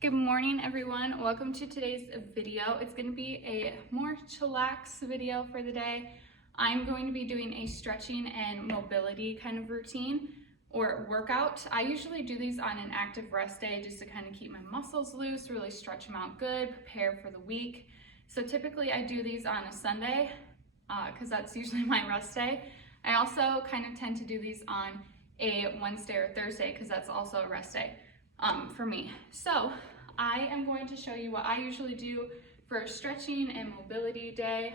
Good morning, everyone. Welcome to today's video. It's going to be a more chillax video for the day. I'm going to be doing a stretching and mobility kind of routine or workout. I usually do these on an active rest day just to kind of keep my muscles loose, really stretch them out good, prepare for the week. So typically I do these on a Sunday because that's usually my rest day. I also kind of tend to do these on a Wednesday or Thursday because that's also a rest day for me. So I am going to show you what I usually do for a stretching and mobility day,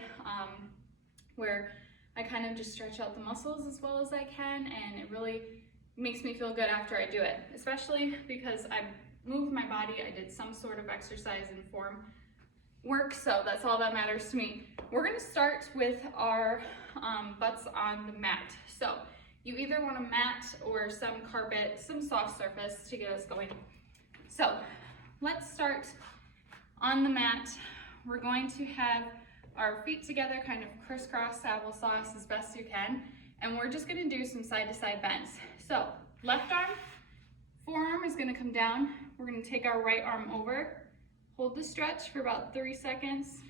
where I kind of just stretch out the muscles as well as I can, and it really makes me feel good after I do it, especially because I moved my body, I did some sort of exercise and form work, so that's all that matters to me. We're going to start with our butts on the mat. So you either want a mat or some carpet, some soft surface to get us going. So let's start on the mat. We're going to have our feet together, kind of crisscross applesauce as best you can, and we're just going to do some side-to-side bends. So left arm, forearm is going to come down. We're going to take our right arm over, hold the stretch for about 3 seconds,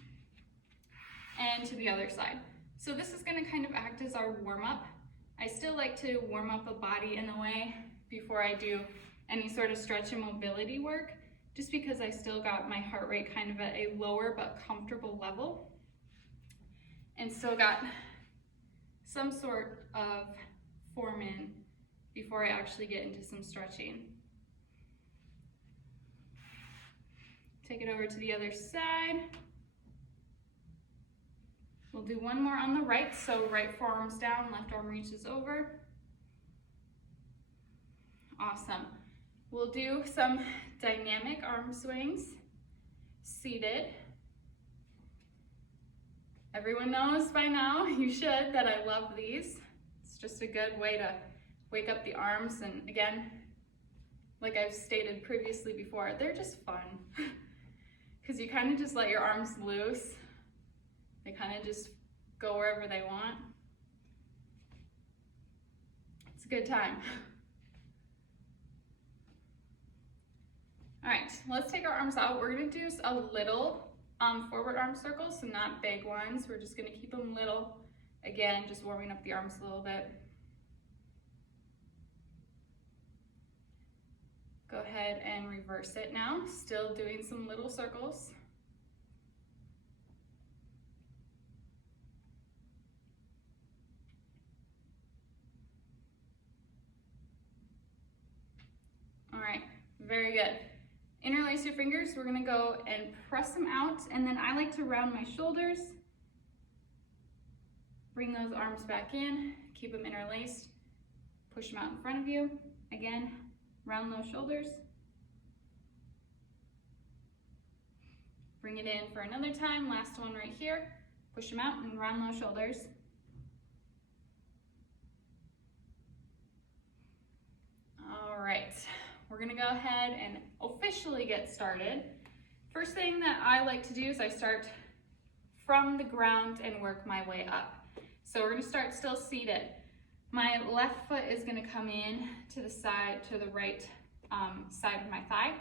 and to the other side. So this is going to kind of act as our warm-up. I still like to warm up a body in a way before I do any sort of stretch and mobility work, just because I still got my heart rate kind of at a lower but comfortable level and still got some sort of form in before I actually get into some stretching. Take it over to the other side. We'll do one more on the right, so right forearm's down, left arm reaches over. Awesome. We'll do some dynamic arm swings, seated. Everyone knows by now, you should, that I love these. It's just a good way to wake up the arms, and again, like I've stated previously before, they're just fun because you kind of just let your arms loose. They kind of just go wherever they want. It's a good time. All right, let's take our arms out. We're gonna do a little forward arm circles, so not big ones. We're just gonna keep them little. Again, just warming up the arms a little bit. Go ahead and reverse it now. Still doing some little circles. All right, very good. Interlace your fingers. We're gonna go and press them out, and then I like to round my shoulders. Bring those arms back in, keep them interlaced. Push them out in front of you. Again, round those shoulders. Bring it in for another time. Last one right here. Push them out and round those shoulders. All right. We're gonna go ahead and officially get started. First thing that I like to do is I start from the ground and work my way up. So we're gonna start still seated. My left foot is gonna come in to the side, to the right side of my thigh,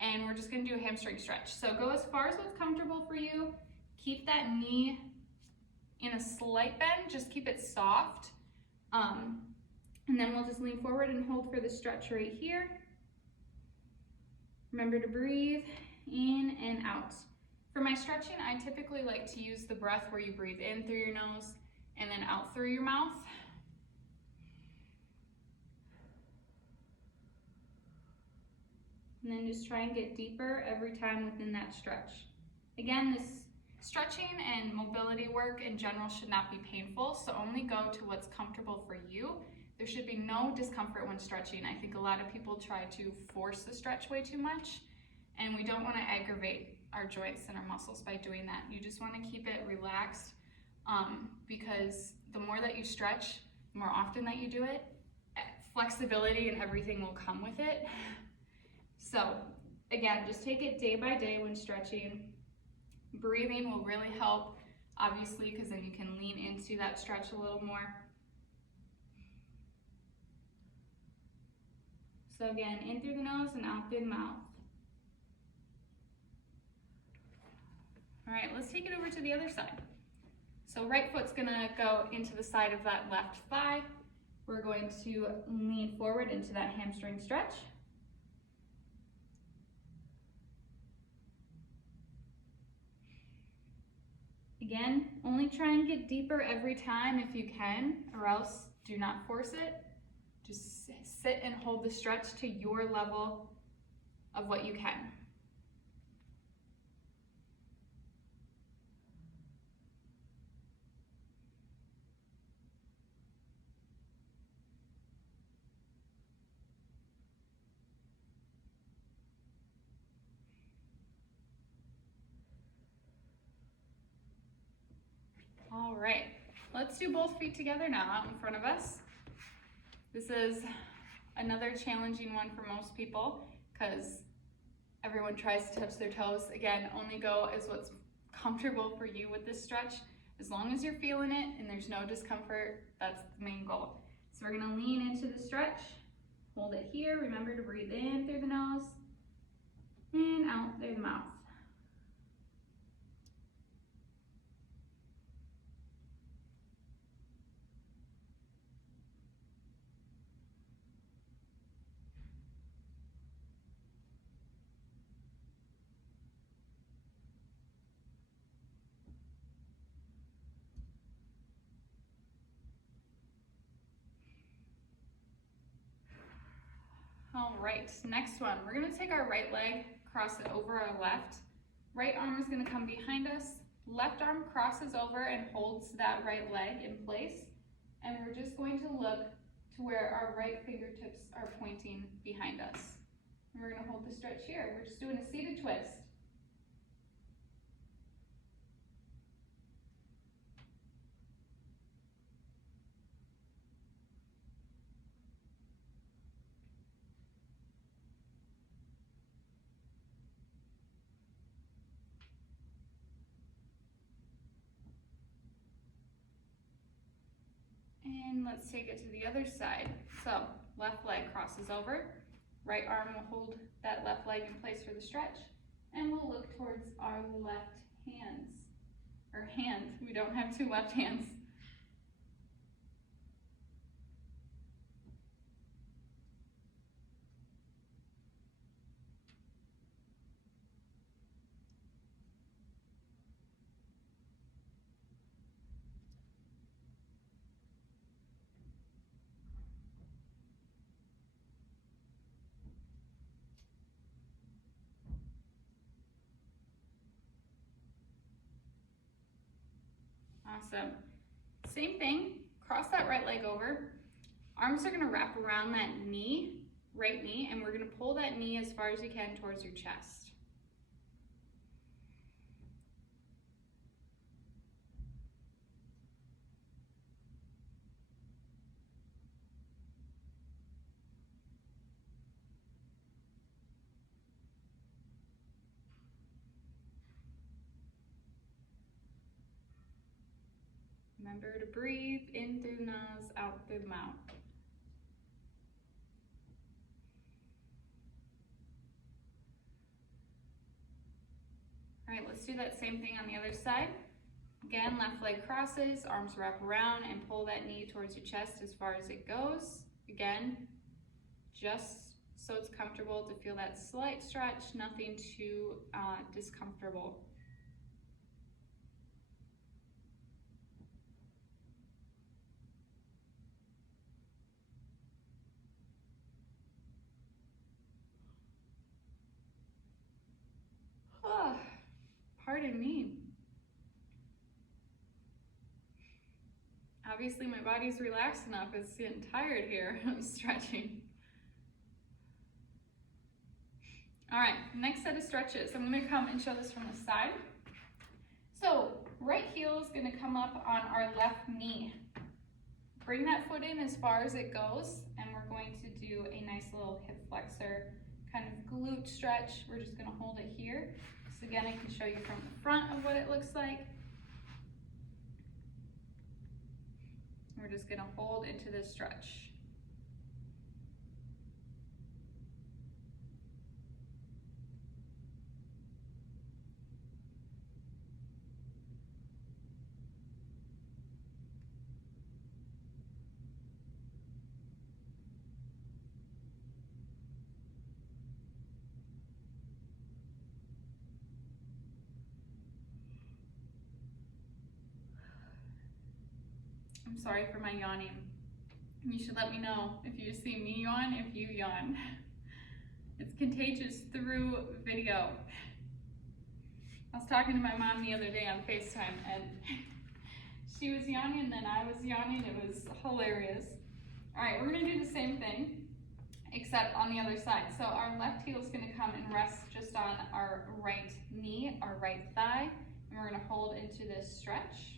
and we're just gonna do a hamstring stretch. So go as far as what's comfortable for you. Keep that knee in a slight bend, just keep it soft. And then we'll just lean forward and hold for the stretch right here. Remember to breathe in and out. For my stretching, I typically like to use the breath where you breathe in through your nose and then out through your mouth. And then just try and get deeper every time within that stretch. Again, this stretching and mobility work in general should not be painful, so only go to what's comfortable for you. There should be no discomfort when stretching. I think a lot of people try to force the stretch way too much, and we don't want to aggravate our joints and our muscles by doing that. You just want to keep it relaxed, because the more that you stretch, the more often that you do it, flexibility and everything will come with it. So again, just take it day by day when stretching. Breathing will really help, obviously, because then you can lean into that stretch a little more. So again, in through the nose and out through the mouth. All right, let's take it over to the other side. So right foot's gonna go into the side of that left thigh. We're going to lean forward into that hamstring stretch. Again, only try and get deeper every time if you can, or else do not force it. Just sit and hold the stretch to your level of what you can. All right, let's do both feet together now out in front of us. This is another challenging one for most people because everyone tries to touch their toes. Again, only go as what's comfortable for you with this stretch. As long as you're feeling it and there's no discomfort, that's the main goal. So we're gonna lean into the stretch, hold it here. Remember to breathe in through the nose and out through the mouth. All right, next one. We're gonna take our right leg, cross it over our left. Right arm is gonna come behind us. Left arm crosses over and holds that right leg in place. And we're just going to look to where our right fingertips are pointing behind us. And we're gonna hold the stretch here. We're just doing a seated twist. And let's take it to the other side. So left leg crosses over, right arm will hold that left leg in place for the stretch, and we'll look towards our left hands, or hand. We don't have two left hands. Awesome. Same thing, cross that right leg over. Arms are gonna wrap around that knee, right knee, and we're gonna pull that knee as far as you can towards your chest. Remember to breathe in through the nose, out through the mouth. All right, let's do that same thing on the other side. Again, left leg crosses, arms wrap around and pull that knee towards your chest as far as it goes. Again, just so it's comfortable to feel that slight stretch, nothing too discomfortable. Pardon me. Obviously my body's relaxed enough, it's getting tired here. I'm stretching. All right, next set of stretches. I'm gonna come and show this from the side. So right heel is gonna come up on our left knee. Bring that foot in as far as it goes, and we're going to do a nice little hip flexor kind of glute stretch. We're just gonna hold it here. So again, I can show you from the front of what it looks like. We're just gonna hold into this stretch. I'm sorry for my yawning. You should let me know if you see me yawn, if you yawn. It's contagious through video. I was talking to my mom the other day on FaceTime and she was yawning and then I was yawning. It was hilarious. All right, we're gonna do the same thing, except on the other side. So our left heel is gonna come and rest just on our right knee, our right thigh, and we're gonna hold into this stretch.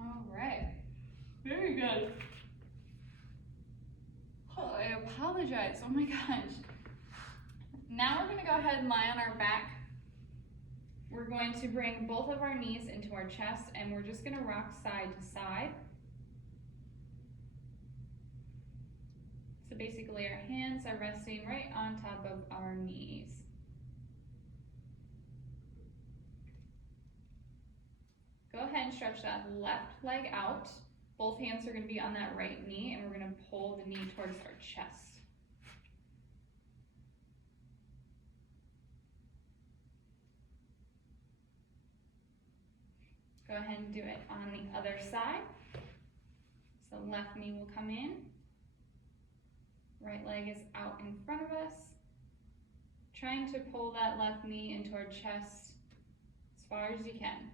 All right, very good. Oh, I apologize, oh my gosh. Now we're gonna go ahead and lie on our back. We're going to bring both of our knees into our chest and we're just gonna rock side to side. So basically our hands are resting right on top of our knees. Go ahead and stretch that left leg out. Both hands are going to be on that right knee and we're going to pull the knee towards our chest. Go ahead and do it on the other side. So left knee will come in. Right leg is out in front of us. Trying to pull that left knee into our chest as far as you can.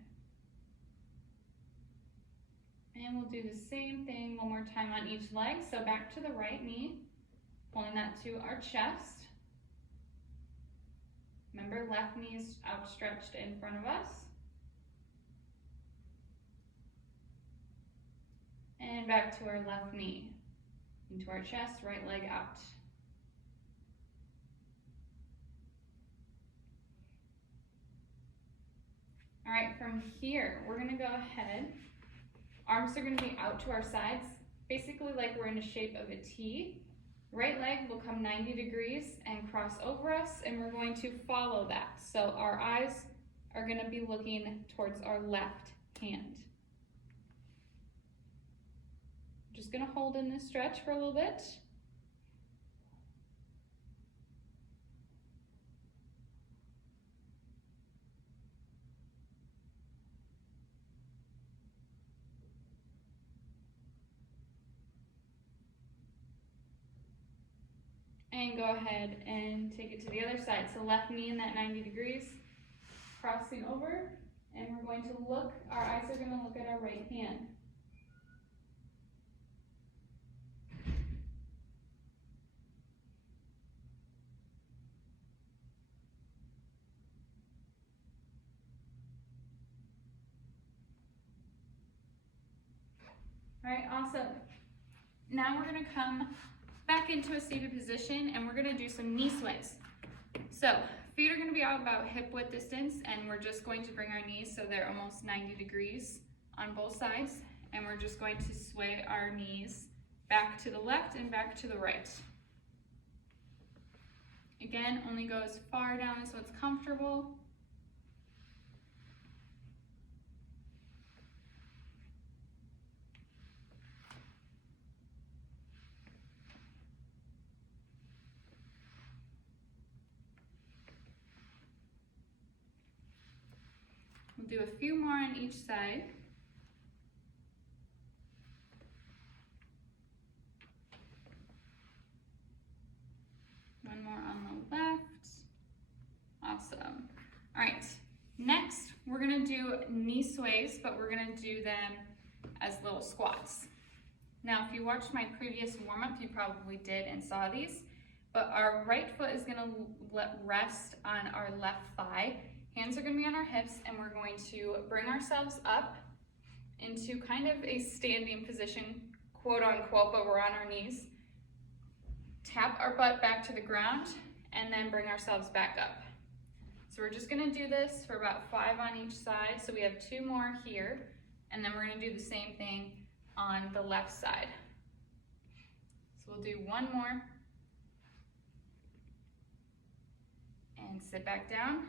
And we'll do the same thing one more time on each leg. So back to the right knee, pulling that to our chest. Remember, left knee is outstretched in front of us. And back to our left knee, into our chest, right leg out. All right, from here, we're gonna go ahead. Arms are going to be out to our sides, basically like we're in the shape of a T. Right leg will come 90 degrees and cross over us, and we're going to follow that. So our eyes are going to be looking towards our left hand. Just going to hold in this stretch for a little bit. And go ahead and take it to the other side. So left knee in that 90 degrees, crossing over, and we're going to look, our eyes are going to look at our right hand. All right, awesome. Now we're going to come back into a seated position and we're going to do some knee sways. So feet are going to be out about hip width distance and we're just going to bring our knees so they're almost 90 degrees on both sides, and we're just going to sway our knees back to the left and back to the right. Again, only go as far down as what's comfortable. We'll do a few more on each side. One more on the left. Awesome. All right, next we're gonna do knee sways, but we're gonna do them as little squats. Now, if you watched my previous warm-up, you probably did and saw these, but our right foot is gonna rest on our left thigh. Hands are gonna be on our hips, and we're going to bring ourselves up into kind of a standing position, quote unquote, but we're on our knees. Tap our butt back to the ground, and then bring ourselves back up. So we're just gonna do this for about 5 on each side. So we have 2 more here. And then we're gonna do the same thing on the left side. So we'll do one more. And sit back down.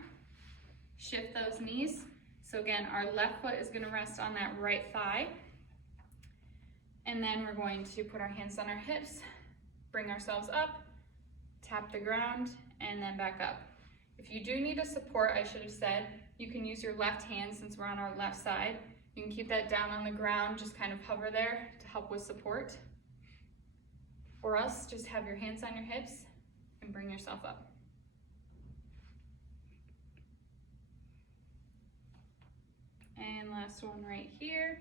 Shift those knees. So again, our left foot is gonna rest on that right thigh. And then we're going to put our hands on our hips, bring ourselves up, tap the ground, and then back up. If you do need a support, I should have said, you can use your left hand since we're on our left side. You can keep that down on the ground, just kind of hover there to help with support. Or else, just have your hands on your hips and bring yourself up. And last one right here.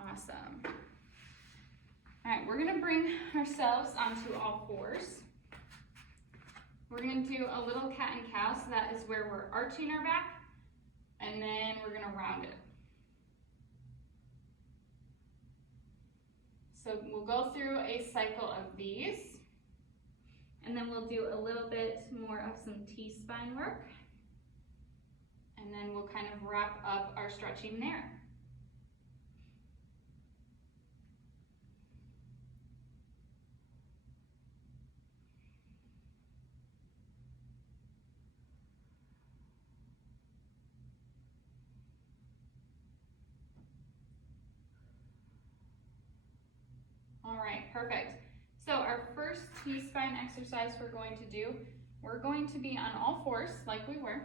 Awesome. All right, we're gonna bring ourselves onto all fours. We're gonna do a little cat and cow, so that is where we're arching our back, and then we're gonna round it. So we'll go through a cycle of these, and then we'll do a little bit more of some T-spine work, and then we'll kind of wrap up our stretching there. All right, perfect. So our first T-spine exercise we're going to be on all fours like we were.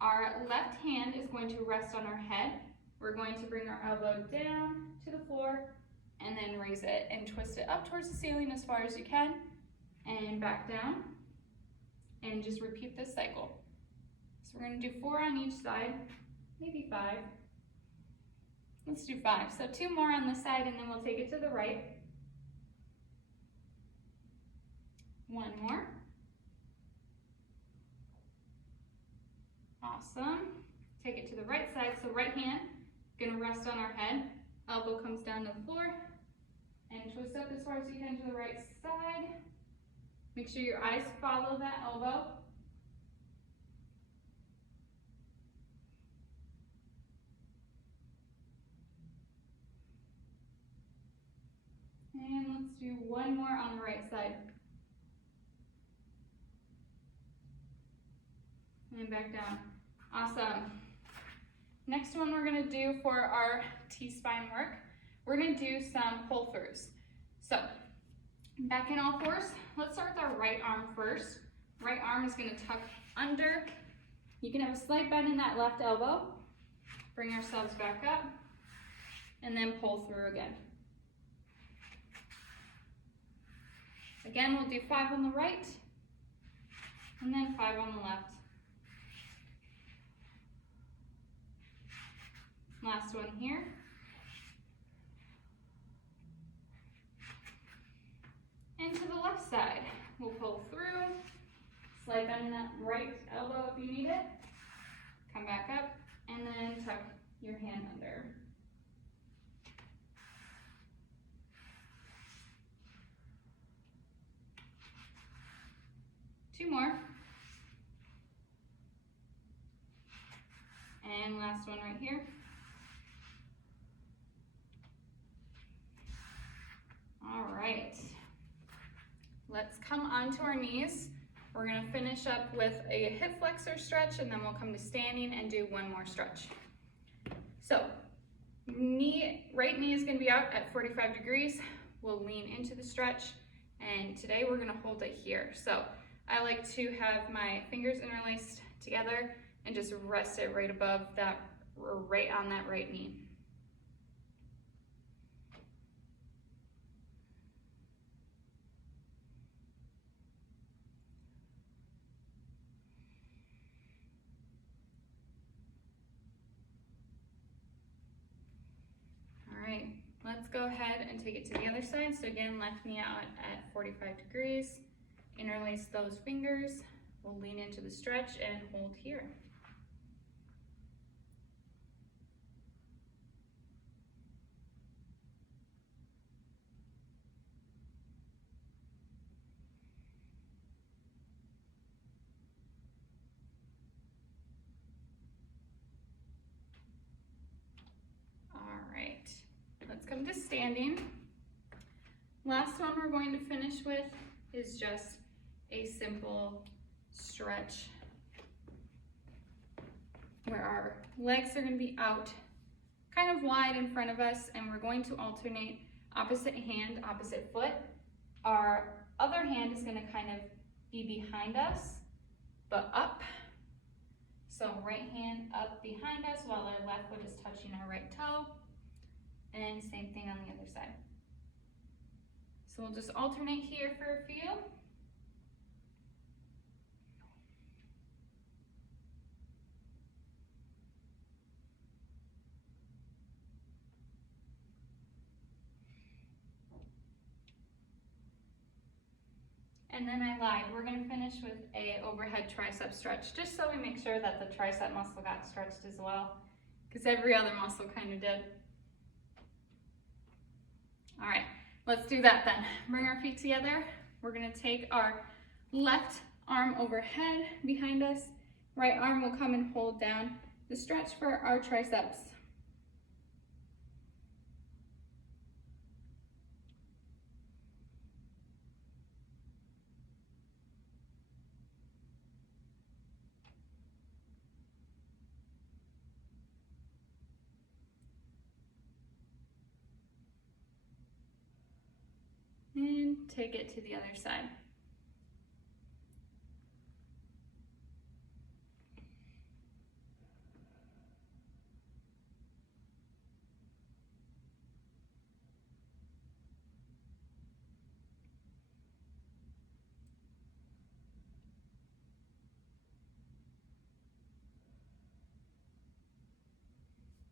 Our left hand is going to rest on our head. We're going to bring our elbow down to the floor and then raise it and twist it up towards the ceiling as far as you can and back down, and just repeat this cycle. So we're going to do 4 on each side, maybe 5. Let's do 5. So 2 more on this side, and then we'll take it to the right. 1 more. Awesome. Take it to the right side. So right hand, gonna rest on our head. Elbow comes down to the floor. And twist up as far as you can to the right side. Make sure your eyes follow that elbow. And let's do 1 more on the right side. And back down. Awesome. Next one we're gonna do for our T-spine work, we're gonna do some pull-throughs. So, back in all fours, let's start with our right arm first. Right arm is gonna tuck under. You can have a slight bend in that left elbow. Bring ourselves back up, and then pull through again. Again, we'll do 5 on the right, and then 5 on the left. Last one here. And to the left side, we'll pull through, slide bend in that right elbow if you need it, come back up, and then tuck your hand under. Two more. And last one right here. All right. Let's come onto our knees. We're gonna finish up with a hip flexor stretch, and then we'll come to standing and do 1 more stretch. So, right knee is gonna be out at 45 degrees. We'll lean into the stretch, and today we're gonna hold it here. So, I like to have my fingers interlaced together and just rest it right above that, or right on that right knee. All right, let's go ahead and take it to the other side. So again, left knee out at 45 degrees. Interlace those fingers. We'll lean into the stretch and hold here. come to standing. Last one we're going to finish with is just a simple stretch where our legs are going to be out kind of wide in front of us, and we're going to alternate opposite hand, opposite foot. Our other hand is going to kind of be behind us, but up. So right hand up behind us while our left foot is touching our right toe. And same thing on the other side. So we'll just alternate here for a few. And then I lied, we're gonna finish with a overhead tricep stretch, just so we make sure that the tricep muscle got stretched as well, because every other muscle kind of did. All right, let's do that then. Bring our feet together. We're gonna take our left arm overhead behind us. Right arm will come and hold down the stretch for our triceps. And take it to the other side.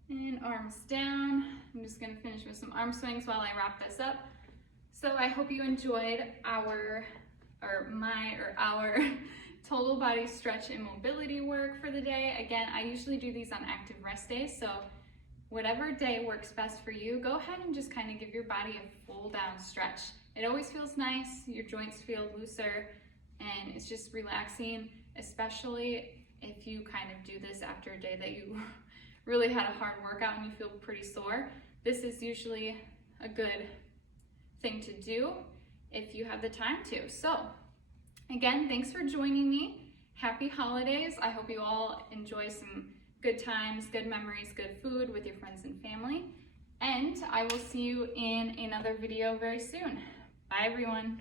And arms down. I'm just gonna finish with some arm swings while I wrap this up. So I hope you enjoyed our total body stretch and mobility work for the day. Again, I usually do these on active rest days, so whatever day works best for you, go ahead and just kind of give your body a full down stretch. It always feels nice, your joints feel looser, and it's just relaxing, especially if you kind of do this after a day that you really had a hard workout and you feel pretty sore. This is usually a good thing to do if you have the time to. So again, thanks for joining me. Happy holidays. I hope you all enjoy some good times, good memories, good food with your friends and family. And I will see you in another video very soon. Bye everyone.